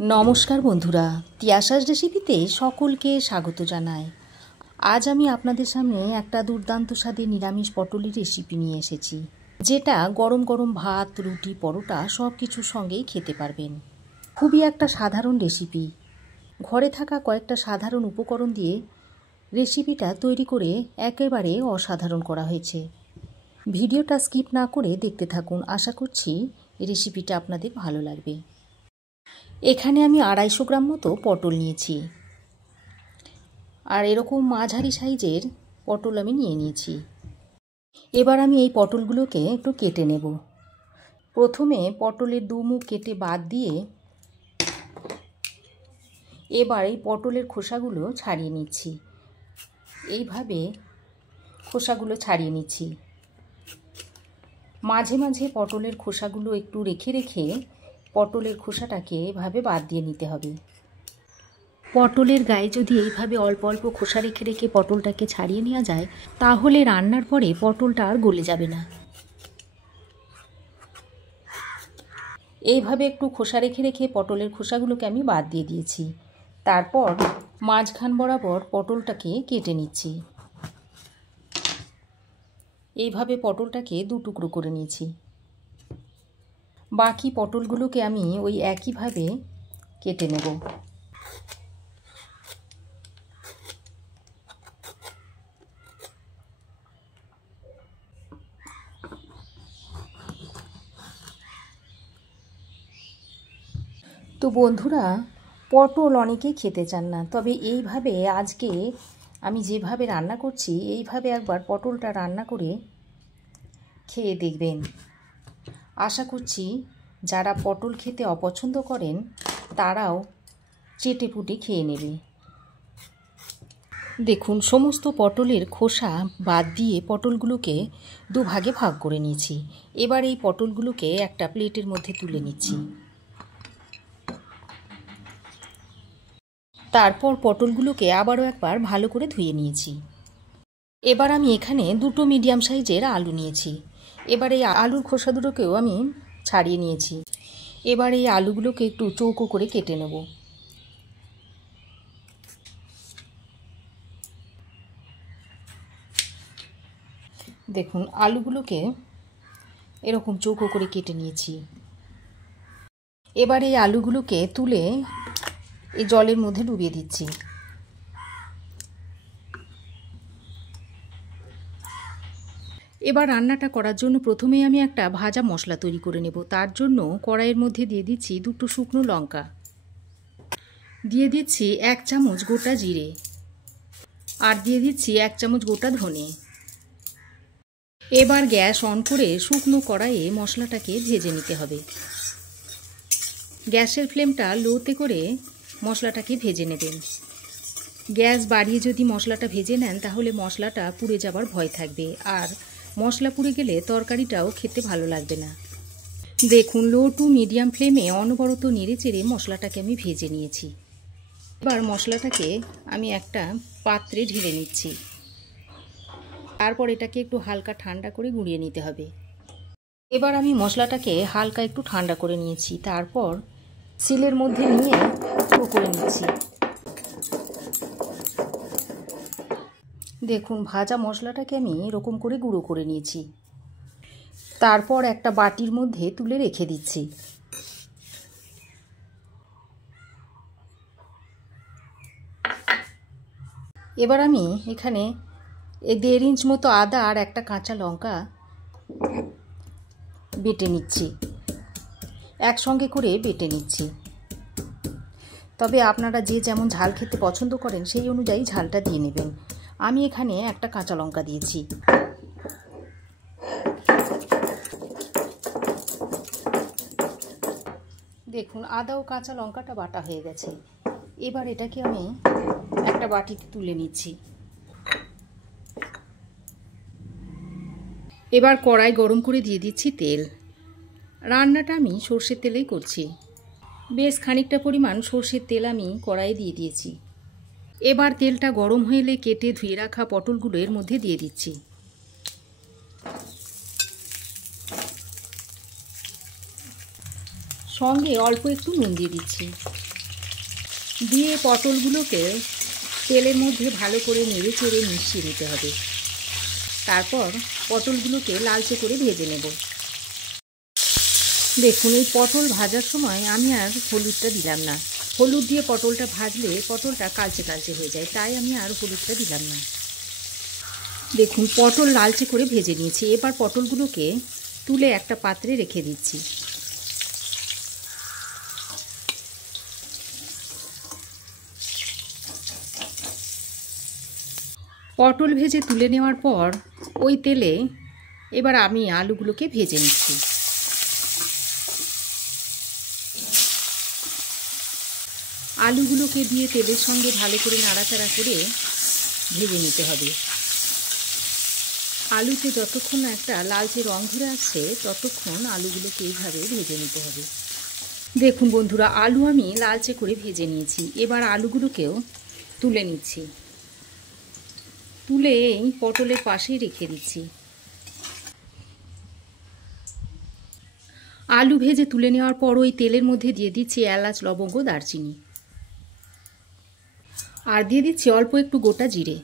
নমস্কার বন্ধুরা, তিয়াশাস রেসিপিতে সকলকে স্বাগত জানাই। আজ আমি আপনাদের সামনে একটা দুর্দান্ত স্বাদের নিরামিষ পটলের রেসিপি নিয়ে এসেছি, যেটা গরম গরম ভাত, রুটি, পরোটা সব কিছুর সঙ্গেই খেতে পারবেন। খুবই একটা সাধারণ রেসিপি। ঘরে থাকা কয়েকটা সাধারণ উপকরণ দিয়ে রেসিপিটা তৈরি করে একেবারে অসাধারণ করা হয়েছে। ভিডিওটা স্কিপ না করে দেখতে থাকুন। আশা করছি রেসিপিটা আপনাদের ভালো লাগবে। এখানে আমি 250 গ্রাম মতো পটল নিয়েছি, আর এরকম মাঝারি সাইজের পটল আমি নিয়েছি। এবার আমি এই পটলগুলোকে একটু কেটে নেব। প্রথমে পটলের দুমুখ কেটে বাদ দিয়ে এবার এই পটলের খোসাগুলো ছাড়িয়ে নিচ্ছি। এইভাবে খোসাগুলো ছাড়িয়ে নিচ্ছি। মাঝে মাঝে পটলের খোসাগুলো একটু রেখে রেখে পটলের খোসাটাকে এভাবে বাদ দিয়ে নিতে হবে। পটলের গায়ে যদি এইভাবে অল্প অল্প খোসা রেখে রেখে পটলটাকে ছাড়িয়ে নেওয়া যায়, তাহলে রান্নার পরে পটলটা আর গলে যাবে না। এইভাবে একটু খোসা রেখে রেখে পটলের খোসাগুলোকে আমি বাদ দিয়ে দিয়েছি। তারপর মাঝখান বরাবর পটলটাকে কেটে নিচ্ছি। এইভাবে পটলটাকে 2 টুকরো করে নিয়েছি। বাকি পটলগুলোকে আমি ওই একইভাবে কেটে নেব। তো বন্ধুরা, পটল অনেকেই খেতে চান না, তবে এইভাবে আজকে আমি যেভাবে রান্না করছি এইভাবে একবার পটলটা রান্না করে খেয়ে দেখবেন। আশা করছি যারা পটল খেতে অপছন্দ করেন তারাও চেটেপুটে খেয়ে নেবে। দেখুন, সমস্ত পটলের খোসা বাদ দিয়ে পটলগুলোকে 2 ভাগে ভাগ করে নিয়েছি। এবার এই পটলগুলোকে একটা প্লেটের মধ্যে তুলে নিচ্ছি। তারপর পটলগুলোকে আবারও একবার ভালো করে ধুয়ে নিয়েছি। এবার আমি এখানে 2টো মিডিয়াম সাইজের আলু নিয়েছি। এবার এই আলুর খোসা দুটোকেও আমি ছাড়িয়ে নিয়েছি। এবার এই আলুগুলোকে একটু চৌকো করে কেটে নেব। দেখুন, আলুগুলোকে এরকম চৌকো করে কেটে নিয়েছি। এবার এই আলুগুলোকে তুলে এই জলের মধ্যে ডুবিয়ে দিচ্ছি। এবার রান্নাটা করার জন্য প্রথমেই আমি একটা ভাজা মশলা তৈরি করে নেব। তার জন্য কড়াইয়ের মধ্যে দিয়ে দিচ্ছি 2টো শুকনো লঙ্কা, দিয়ে দিচ্ছি 1 চামচ গোটা জিরে, আর দিয়ে দিচ্ছি 1 চামচ গোটা ধনে। এবার গ্যাস অন করে শুকনো কড়াইয়ে মশলাটাকে ভেজে নিতে হবে। গ্যাসের ফ্লেমটা লোতে করে মশলাটাকে ভেজে নেবেন। গ্যাস বাড়িয়ে যদি মশলাটা ভেজে নেন তাহলে মশলাটা পুড়ে যাবার ভয় থাকবে, আর মশলা পুড়ে গেলে তরকারিটাও খেতে ভালো লাগবে না। দেখুন, লো টু মিডিয়াম ফ্লেমে অনবরত নেড়ে চেড়ে মশলাটাকে আমি ভেজে নিয়েছি। এবার মশলাটাকে আমি একটা পাত্রে ঢেলে নিচ্ছি। তারপর এটাকে একটু হালকা ঠান্ডা করে গুঁড়িয়ে নিতে হবে। এবার আমি মশলাটাকে হালকা একটু ঠান্ডা করে নিয়েছি। তারপর শিলের মধ্যে নিয়ে গুঁড়ো করে নিচ্ছি। দেখুন, ভাজা মশলাটাকে আমি এরকম করে গুঁড়ো করে নিয়েছি। তারপর একটা বাটির মধ্যে তুলে রেখে দিচ্ছি। এবার আমি এখানে 1.5 ইঞ্চ মতো আদা আর একটা কাঁচা লঙ্কা বেটে নিচ্ছি। একসঙ্গে করে বেটে নিচ্ছি। তবে আপনারা যে যেমন ঝাল খেতে পছন্দ করেন সেই অনুযায়ী ঝালটা দিয়ে নেবেন। আমি এখানে একটা কাঁচা লঙ্কা দিয়েছি। দেখুন, আদা ও কাঁচা লঙ্কাটা বাটা হয়ে গেছে। এবার এটাকে আমি একটা বাটিতে তুলে নিচ্ছি। এবার কড়াই গরম করে দিয়ে দিচ্ছি তেল। রান্নাটা আমি সর্ষের তেলেই করছি। বেশ খানিকটা পরিমাণ সর্ষের তেল আমি কড়াইয়ে দিয়ে দিয়েছি। এবার তেলটা গরম হয়ে এলে কেটে ধুয়ে রাখা পটলগুলো এর মধ্যে দিয়ে দিচ্ছি। সঙ্গে অল্প একটু নুন দিয়ে দিচ্ছি। দিয়ে পটলগুলোকে তেলের মধ্যে ভালো করে নেড়ে চেড়ে মিশিয়ে নিতে হবে। তারপর পটলগুলোকে লালচে করে ভেজে নেব। দেখুন, এই পটল ভাজার সময় আমি আর হলুদটা দিলাম না। হলুদ দিয়ে পটলটা ভাজলে পটলটা কালচে কালচে হয়ে যায়, তাই আমি আর হলুদটা দিলাম না। দেখুন, পটল লালচে করে ভেজে নিয়েছি। এবার পটলগুলোকে তুলে একটা পাত্রে রেখে দিচ্ছি। পটল ভেজে তুলে নেওয়ার পর ওই তেলে এবার আমি আলুগুলোকে ভেজে নিচ্ছি। আলুগুলোকে দিয়ে তেলের সঙ্গে ভালো করে নাড়াচাড়া করে ভেজে নিতে হবে। আলুতে যতক্ষণ না একটা লালচে রং ধরে আসছে ততক্ষণ আলুগুলোকে এইভাবে ভেজে নিতে হবে। দেখুন বন্ধুরা, আলু আমি লালচে করে ভেজে নিয়েছি। এবার আলুগুলোকেও তুলে নিচ্ছি। তুলে এই পটলের পাশেই রেখে দিচ্ছি। আলু ভেজে তুলে নেওয়ার পর ওই তেলের মধ্যে দিয়ে দিচ্ছি এলাচ, লবঙ্গ, দারচিনি, আর দিয়ে দিচ্ছি অল্প একটু গোটা জিরে।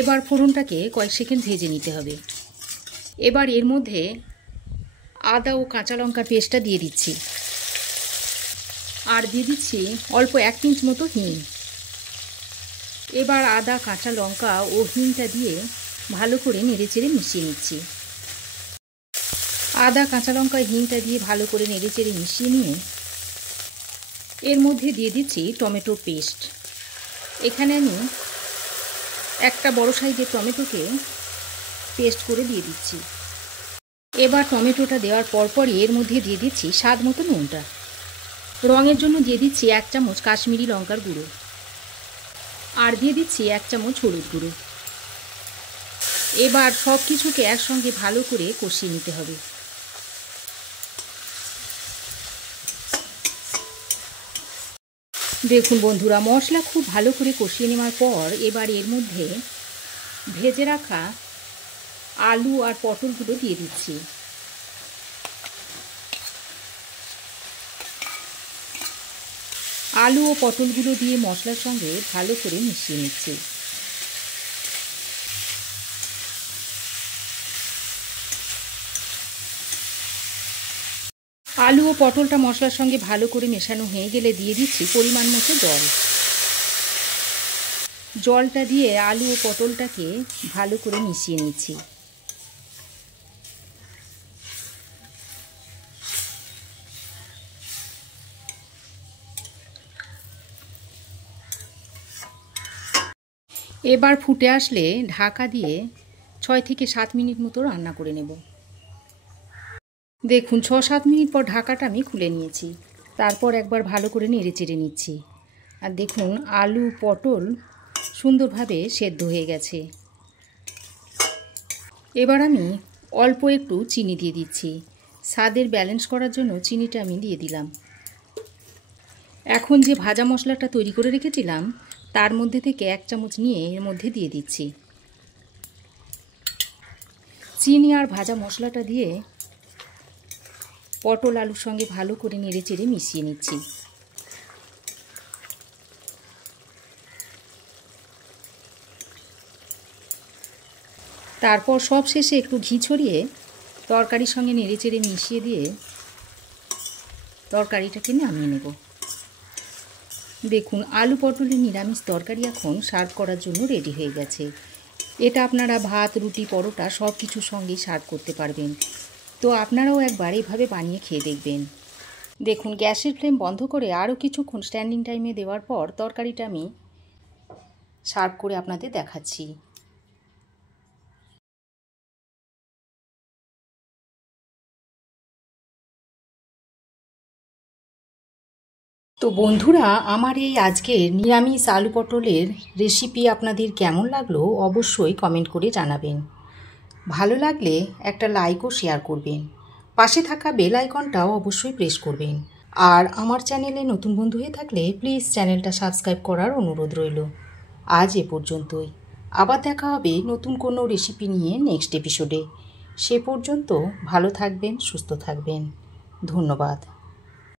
এবার ফোড়নটাকে কয়েক সেকেন্ড ভেজে নিতে হবে। এবার এর মধ্যে আদা ও কাঁচা লঙ্কার পেস্টটা দিয়ে দিচ্ছি, আর দিয়ে দিচ্ছি অল্প 1 পিঞ্চ মতো হিং। এবার আদা, কাঁচা লঙ্কা ও হিংটা দিয়ে ভালো করে নেড়েচেড়ে মিশিয়ে নিচ্ছি। আদা, কাঁচা লঙ্কা, হিংটা দিয়ে ভালো করে নেড়েচেড়ে মিশিয়ে নিয়ে এর মধ্যে দিয়ে দিচ্ছি টমেটো পেস্ট। এখানে আমি একটা বড় সাইজের টমেটোকে পেস্ট করে দিয়ে দিচ্ছি। এবার টমেটোটা দেওয়ার পরপরই এর মধ্যে দিয়ে দিচ্ছি স্বাদ মতো নুনটা। রঙের জন্য দিয়ে দিচ্ছি 1 চামচ কাশ্মীরি লঙ্কার গুঁড়ো, আর দিয়ে দিচ্ছি 1 চামচ হলুদ গুঁড়ো। এবার সব কিছুকে একসঙ্গে ভালো করে কষিয়ে নিতে হবে। দেখুন বন্ধুরা, মশলা খুব ভালো করে কষিয়ে নেওয়ার পর এবার এর মধ্যে ভেজে রাখা আলু আর পটলগুলো দিয়ে দিচ্ছি। আলু ও পটলগুলো দিয়ে মশলার সঙ্গে ভালো করে মিশিয়ে নিচ্ছি। আলু ও পটলটা মশলার সঙ্গে ভালো করে মেশানো হয়ে গেলে দিয়ে দিচ্ছি পরিমাণ মতো জল। জলটা দিয়ে আলু ও পটলটাকে ভালো করে মিশিয়ে নিচ্ছি। এবার ফুটে আসলে ঢাকা দিয়ে 6 থেকে 7 মিনিট মতো রান্না করে নেব। দেখুন, 6-7 মিনিট পর ঢাকাটা আমি খুলে নিয়েছি। তারপর একবার ভালো করে নেড়েচেড়ে নিচ্ছি। আর দেখুন, আলু পটল সুন্দরভাবে সেদ্ধ হয়ে গেছে। এবার আমি অল্প একটু চিনি দিয়ে দিচ্ছি। স্বাদের ব্যালেন্স করার জন্য চিনিটা আমি দিয়ে দিলাম। এখন যে ভাজা মশলাটা তৈরি করে রেখেছিলাম তার মধ্যে থেকে 1 চামচ নিয়ে এর মধ্যে দিয়ে দিচ্ছি। চিনি আর ভাজা মশলাটা দিয়ে পটল আলুর সঙ্গে ভালো করে নেড়েচেড়ে মিশিয়ে নিচ্ছি। তারপর সব শেষে একটু ঘি ছড়িয়ে তরকারির সঙ্গে নেড়েচেড়ে মিশিয়ে দিয়ে তরকারিটাকে নামিয়ে নেব। দেখুন, আলু পটলের নিরামিষ তরকারি এখন সার্ভ করার জন্য রেডি হয়ে গেছে। এটা আপনারা ভাত, রুটি, পরোটা সব কিছুর সঙ্গেই সার্ভ করতে পারবেন। তো আপনারাও একবার এভাবে বানিয়ে খেয়ে দেখবেন। দেখুন, গ্যাসের ফ্লেম বন্ধ করে আরও কিছুক্ষণ স্ট্যান্ডিং টাইমে দেওয়ার পর তরকারিটা আমি সার্ভ করে আপনাদের দেখাচ্ছি। তো বন্ধুরা, আমার এই আজকের নিরামিষ আলু পটলের রেসিপি আপনাদের কেমন লাগলো অবশ্যই কমেন্ট করে জানাবেন। ভালো লাগলে একটা লাইক ও শেয়ার করবেন। পাশে থাকা বেল আইকনটাও অবশ্যই প্রেস করবেন। আর আমার চ্যানেলে নতুন বন্ধু হয়ে থাকলে প্লিজ চ্যানেলটা সাবস্ক্রাইব করার অনুরোধ রইল। আজ এ পর্যন্তই। আবার দেখা হবে নতুন কোনো রেসিপি নিয়ে নেক্সট এপিসোডে। সে পর্যন্ত ভালো থাকবেন, সুস্থ থাকবেন। ধন্যবাদ।